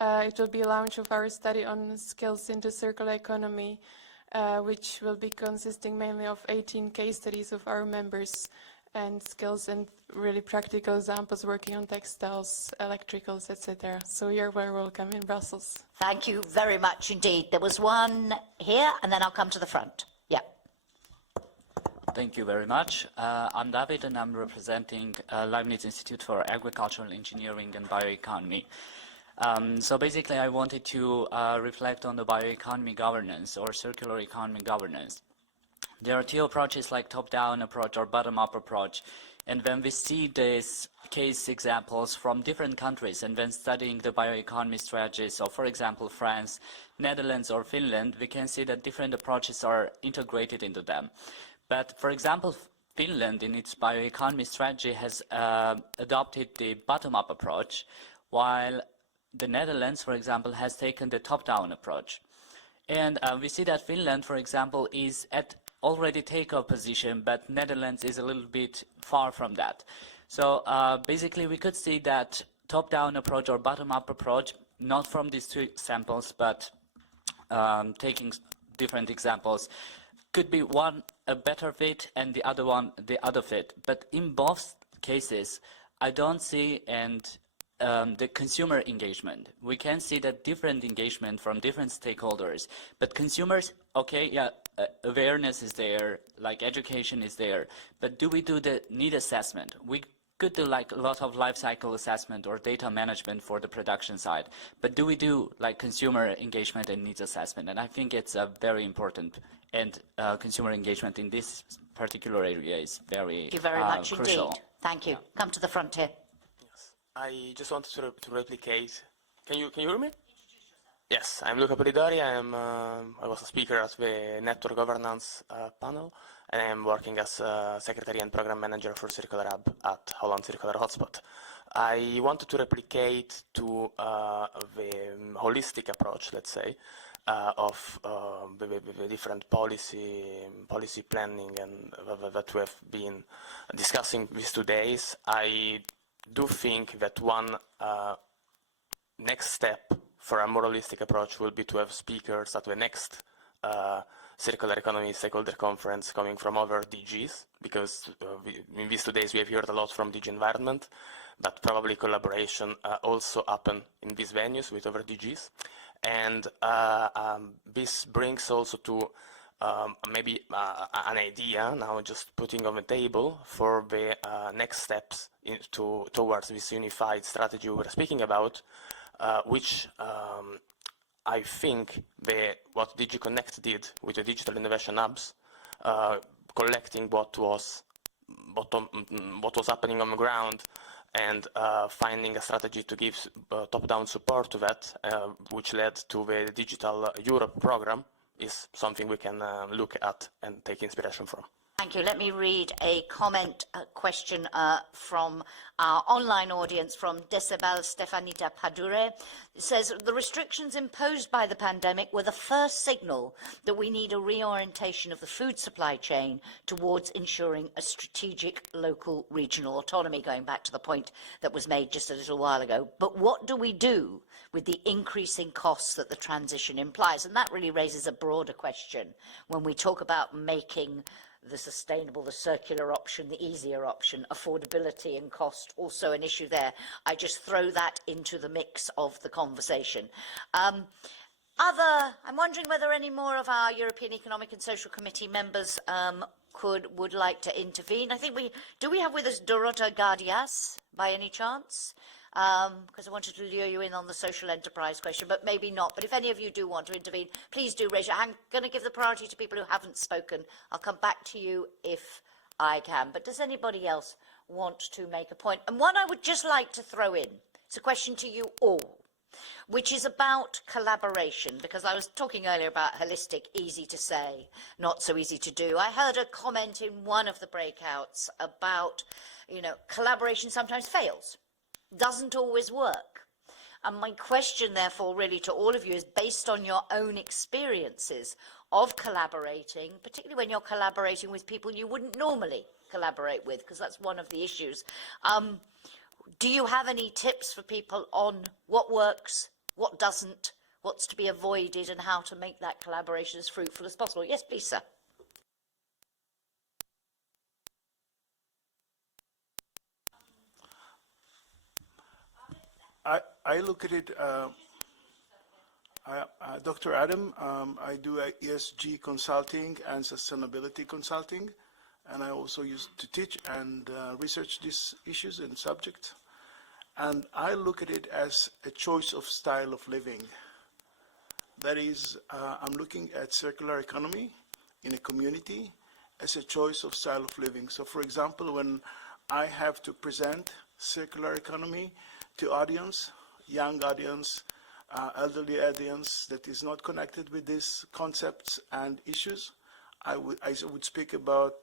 It will be a launch of our study on skills in the circular economy, which will be consisting mainly of 18 case studies of our members and skills and really practical examples working on textiles, electricals, etc. So you're very welcome in Brussels. Thank you very much indeed. There was one here, and then I'll come to the front. Yeah. Thank you very much. I'm David, and I'm representing Leibniz Institute for Agricultural Engineering and Bioeconomy. So basically, I wanted to reflect on the bioeconomy governance or circular economy governance. There are two approaches, like top-down approach or bottom-up approach. And when we see these case examples from different countries and when studying the bioeconomy strategies, so for example, France, Netherlands, or Finland, we can see that different approaches are integrated into them. But for example, Finland in its bioeconomy strategy has adopted the bottom-up approach, while the Netherlands, for example, has taken the top-down approach. And we see that Finland, for example, is at already take a position, but Netherlands is a little bit far from that. So basically, we could see that top-down approach or bottom-up approach, not from these two examples, but taking different examples, could be one a better fit and the other one the other fit. But in both cases, I don't see the consumer engagement. We can see that different engagement from different stakeholders, but consumers, okay, yeah, awareness is there, like education is there, but do we do the need assessment? We could do like a lot of life cycle assessment or data management for the production side, but do we do like consumer engagement and needs assessment? And I think it's a very important, and consumer engagement in this particular area is very Thank you very much crucial. indeed. Thank you. Come to the front here. I just wanted to replicate. Can you hear me? Yes, I'm Luca Polidori. I was a speaker at the Network Governance panel, and I am working as Secretary and Program Manager for Circular Hub at Holland Circular Hotspot. I wanted to replicate to the holistic approach, let's say, of the different policy planning and that we have been discussing these 2 days. I do think that one next step for a more holistic approach will be to have speakers at the next Circular Economy Stakeholder Conference coming from other DGs, because in these 2 days we have heard a lot from DG Environment, but probably collaboration also happen in these venues with other DGs. And this brings also to maybe an idea now just putting on the table for the next steps towards this unified strategy we were speaking about, which I think what DG Connect did with the digital innovation hubs, collecting what was happening on the ground and finding a strategy to give top-down support to that, which led to the Digital Europe program, is something we can look at and take inspiration from. Thank you. Let me read a comment, a question from our online audience from Decibel Stefanita Padure. It says, the restrictions imposed by the pandemic were the first signal that we need a reorientation of the food supply chain towards ensuring a strategic local regional autonomy, going back to the point that was made just a little while ago. But what do we do with the increasing costs that the transition implies? And that really raises a broader question when we talk about making the sustainable, the circular option, the easier option, affordability and cost, also an issue there. I just throw that into the mix of the conversation. I'm wondering whether any more of our European Economic and Social Committee members would like to intervene. I think do we have with us Dorota Gardias by any chance? Because I wanted to lure you in on the social enterprise question, but maybe not. But if any of you do want to intervene, please do raise your hand. I'm going to give the priority to people who haven't spoken. I'll come back to you if I can. But does anybody else want to make a point? And one I would just like to throw in, it's a question to you all, which is about collaboration, because I was talking earlier about holistic, easy to say, not so easy to do. I heard a comment in one of the breakouts about, collaboration sometimes fails. Doesn't always work. And my question, therefore, really to all of you is based on your own experiences of collaborating, particularly when you're collaborating with people you wouldn't normally collaborate with, because that's one of the issues. Do you have any tips for people on what works, what doesn't, what's to be avoided, and how to make that collaboration as fruitful as possible? Yes, please, sir. I look at it, Dr. Adam, I do ESG consulting and sustainability consulting, and I also used to teach and research these issues and subjects. And I look at it as a choice of style of living. That is, I'm looking at circular economy in a community as a choice of style of living. So for example, when I have to present circular economy to audience, young audience, elderly audience that is not connected with these concepts and issues, I would speak about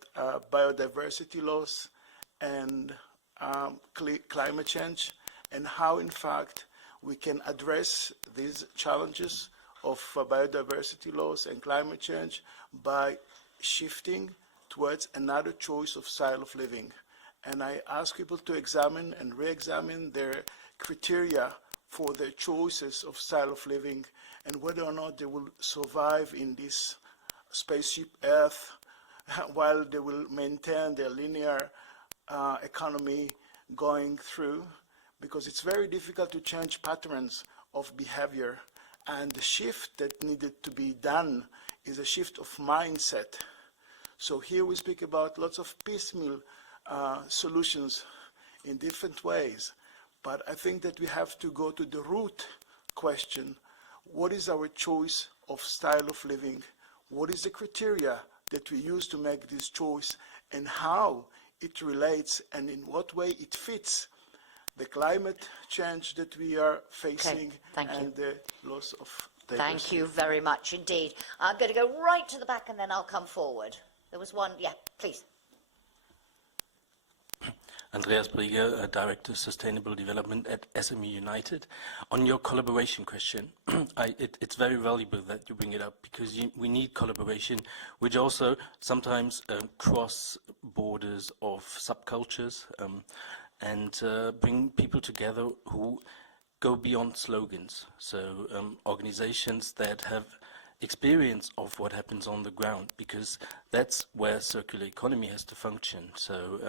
biodiversity loss and climate change, and how in fact we can address these challenges of biodiversity loss and climate change by shifting towards another choice of style of living. And I ask people to examine and re-examine their criteria for their choices of style of living and whether or not they will survive in this spaceship Earth while they will maintain their linear economy going through, because it's very difficult to change patterns of behavior. And the shift that needed to be done is a shift of mindset. So here we speak about lots of piecemeal solutions in different ways. But I think that we have to go to the root question. What is our choice of style of living? What is the criteria that we use to make this choice, and how it relates and in what way it fits the climate change that we are facing and the loss of diversity? Thank you very much indeed. I'm going to go right to the back and then I'll come forward. There was one, yeah, please. Andreas Brieger, Director of Sustainable Development at SME United. On your collaboration question, it's very valuable that you bring it up, because we need collaboration, which also sometimes cross borders of subcultures and bring people together who go beyond slogans. So organizations that have experience of what happens on the ground, because that's where circular economy has to function. So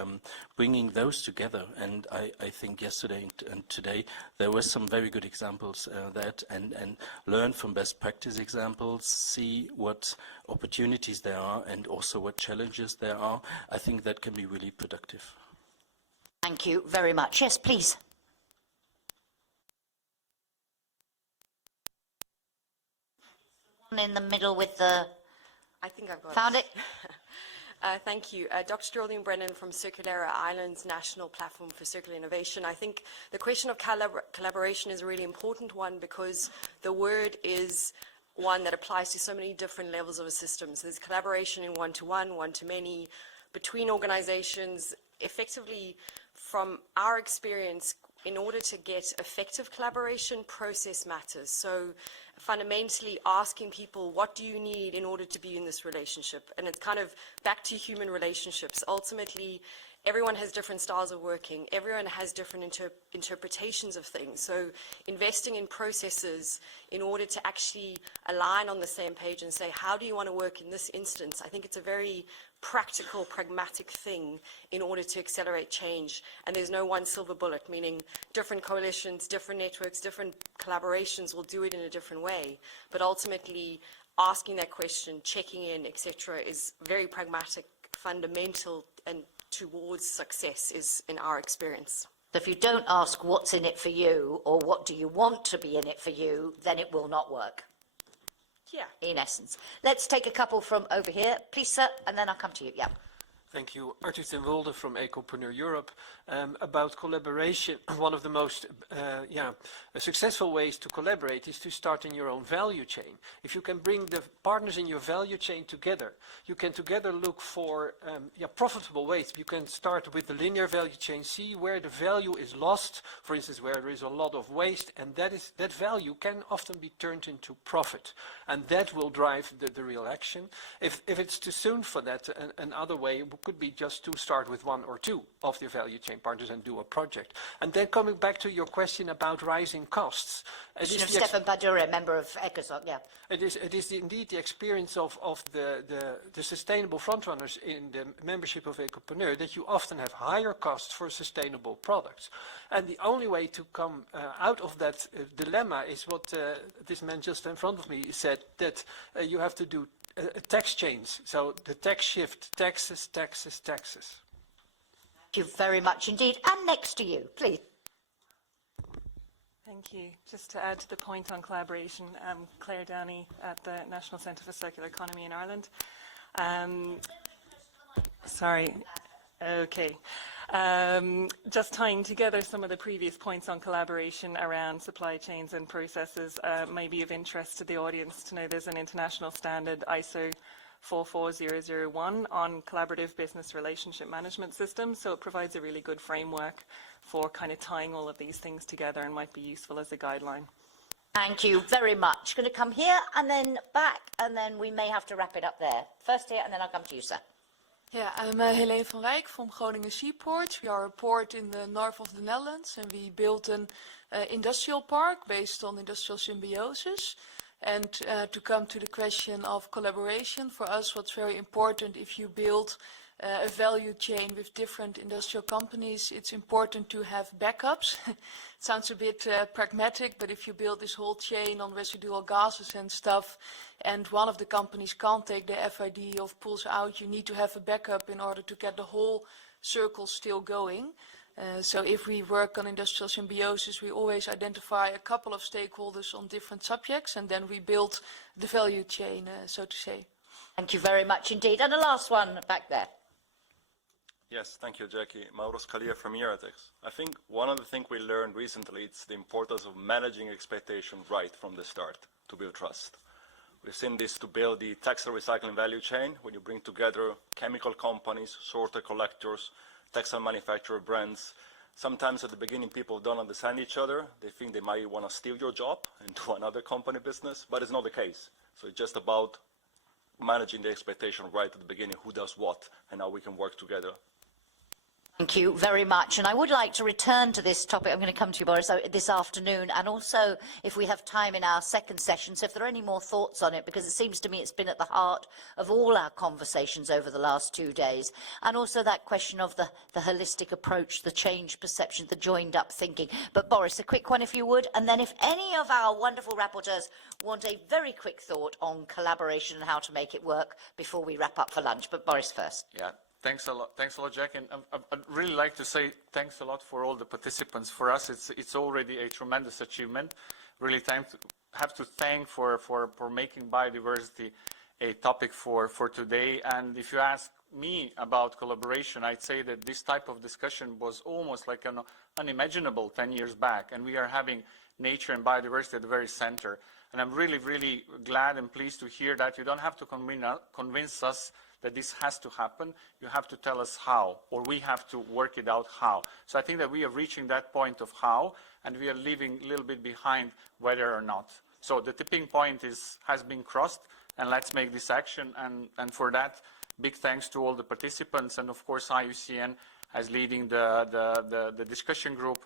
bringing those together, and I think yesterday and today there were some very good examples that, and learn from best practice examples, see what opportunities there are and also what challenges there are. I think that can be really productive. Thank you very much. Yes, please. In the middle with the... I think I've got Found it? Thank you. Dr. Geraldine Brennan from Circulara Ireland's National Platform for Circular Innovation. I think the question of collaboration is a really important one, because the word is one that applies to so many different levels of a system. So there's collaboration in one-to-one, one-to-many, between organizations. Effectively, from our experience, in order to get effective collaboration, process matters. So fundamentally asking people, what do you need in order to be in this relationship? And it's kind of back to human relationships. Ultimately, everyone has different styles of working. Everyone has different interpretations of things. So investing in processes in order to actually align on the same page and say, how do you want to work in this instance? I think it's a very practical, pragmatic thing in order to accelerate change. And there's no one silver bullet, meaning different coalitions, different networks, different collaborations will do it in a different way. But ultimately, asking that question, checking in, etc., is very pragmatic, fundamental, and towards success is in our experience. If you don't ask what's in it for you, or what do you want to be in it for you, then it will not work. Yeah. In essence. Let's take a couple from over here. Please, sir, and then I'll come to you. Yeah. Thank you. Arthur ten Wolde from Ecopreneur Europe. About collaboration, one of the most successful ways to collaborate is to start in your own value chain. If you can bring the partners in your value chain together, you can together look for profitable ways. You can start with the linear value chain, see where the value is lost, for instance, where there is a lot of waste, and that value can often be turned into profit. And that will drive the real action. If it's too soon for that, another way could be just to start with one or two of the value chain partners and do a project. And then coming back to your question about rising costs. Stefan Badura, member of ECOSOC, yeah. It is indeed the experience of the sustainable frontrunners in the membership of Ecopreneur that you often have higher costs for sustainable products. And the only way to come out of that dilemma is what this man just in front of me said, that you have to do a tax change. So the tax shift, taxes, taxes, taxes. Thank you very much indeed. And next to you, please. Thank you. Just to add to the point on collaboration, I'm Claire Downey at the National Centre for Circular Economy in Ireland. Sorry. Okay. Just tying together some of the previous points on collaboration around supply chains and processes may be of interest to the audience to know there's an international standard, ISO 44001, on collaborative business relationship management systems. So it provides a really good framework for kind of tying all of these things together and might be useful as a guideline. Thank you very much. Going to come here and then back, and then we may have to wrap it up there. First here, and then I'll come to you, sir. Yeah, I'm Helene van Wijk from Groningen Seaport. We are a port in the north of the Netherlands, and we built an industrial park based on industrial symbiosis. And to come to the question of collaboration, for us what's very important, if you build a value chain with different industrial companies, it's important to have backups. Sounds a bit pragmatic, but if you build this whole chain on residual gases and stuff, and one of the companies can't take the FID or pulls out, you need to have a backup in order to get the whole circle still going. So if we work on industrial symbiosis, we always identify a couple of stakeholders on different subjects, and then we build the value chain, so to say. Thank you very much indeed. And the last one back there. Yes, thank you, Jackie. Mauro Scalia from Eurotex. I think one of the things we learned recently is the importance of managing expectation right from the start to build trust. We've seen this to build the textile recycling value chain when you bring together chemical companies, sorter collectors, textile manufacturer brands. Sometimes at the beginning people don't understand each other. They think they might want to steal your job and do another company business, but it's not the case. So it's just about managing the expectation right at the beginning, who does what, and how we can work together. Thank you very much. And I would like to return to this topic. I'm going to come to you, Boris, this afternoon, and also if we have time in our second session, so if there are any more thoughts on it, because it seems to me it's been at the heart of all our conversations over the last 2 days. And also that question of the holistic approach, the change perception, the joined-up thinking. But Boris, a quick one if you would, and then if any of our wonderful rapporteurs want a very quick thought on collaboration and how to make it work before we wrap up for lunch. But Boris first. Yeah. Thanks a lot, Jack. And I'd really like to say thanks a lot for all the participants. For us, it's already a tremendous achievement. Really have to thank for making biodiversity a topic for today. And if you ask me about collaboration, I'd say that this type of discussion was almost like unimaginable 10 years back. And we are having nature and biodiversity at the very center. And I'm really, really glad and pleased to hear that. You don't have to convince us that this has to happen. You have to tell us how, or we have to work it out how. So I think that we are reaching that point of how, and we are leaving a little bit behind whether or not. So the tipping point has been crossed, and let's make this action. And for that, big thanks to all the participants, and of course IUCN as leading the discussion group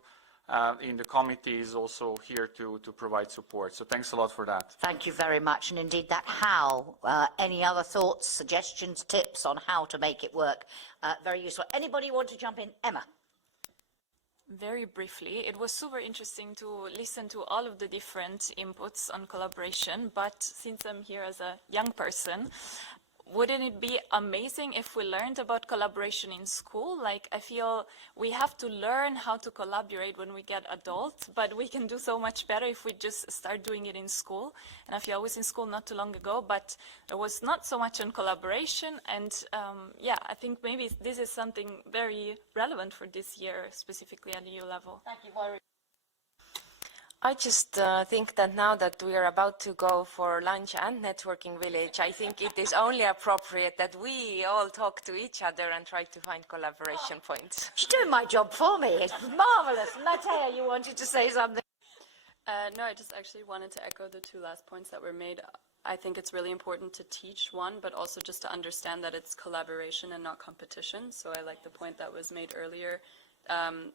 in the committee is also here to provide support. So thanks a lot for that. Thank you very much. And indeed that how, any other thoughts, suggestions, tips on how to make it work? Very useful. Anybody want to jump in? Emma. Very briefly, it was super interesting to listen to all of the different inputs on collaboration, but since I'm here as a young person, wouldn't it be amazing if we learned about collaboration in school? Like, I feel we have to learn how to collaborate when we get adults, but we can do so much better if we just start doing it in school. And I feel I was in school not too long ago, but there was not so much on collaboration. And yeah, I think maybe this is something very relevant for this year, specifically at the EU level. Thank you, Maureen. I just think that now that we are about to go for lunch and networking village, I think it is only appropriate that we all talk to each other and try to find collaboration points. She's doing my job for me. It's marvellous. Matea, you wanted to say something? No, I just actually wanted to echo the two last points that were made. I think it's really important to teach one, but also just to understand that it's collaboration and not competition. So I like the point that was made earlier.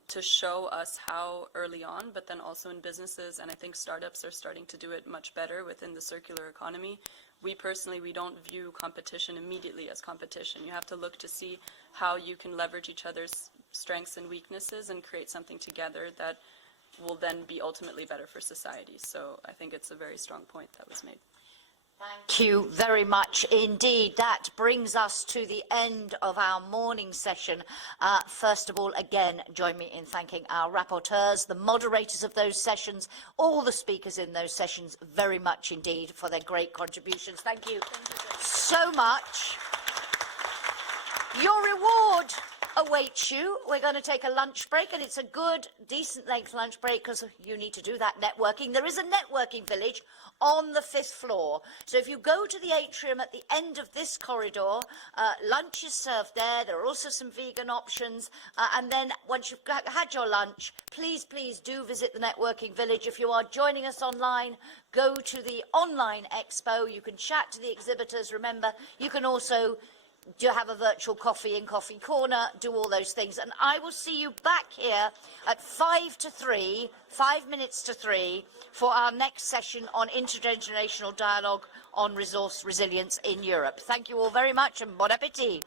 To show us how early on, but then also in businesses, and I think startups are starting to do it much better within the circular economy. We don't view competition immediately as competition. You have to look to see how you can leverage each other's strengths and weaknesses and create something together that will then be ultimately better for society. So I think it's a very strong point that was made. Thank you very much indeed. That brings us to the end of our morning session. First of all, again, join me in thanking our rapporteurs, the moderators of those sessions, all the speakers in those sessions very much indeed for their great contributions. Thank you so much. Your reward awaits you. We're going to take a lunch break, and it's a good, decent length lunch break because you need to do that networking. There is a networking village on the 5th floor. So if you go to the atrium at the end of this corridor, lunch is served there. There are also some vegan options. And then once you've had your lunch, please do visit the networking village. If you are joining us online, go to the online expo. You can chat to the exhibitors. Remember, you can also have a virtual coffee in Coffee Corner, do all those things. And I will see you back here at 5 minutes to 3, for our next session on intergenerational dialogue on resource resilience in Europe. Thank you all very much, and bon appétit.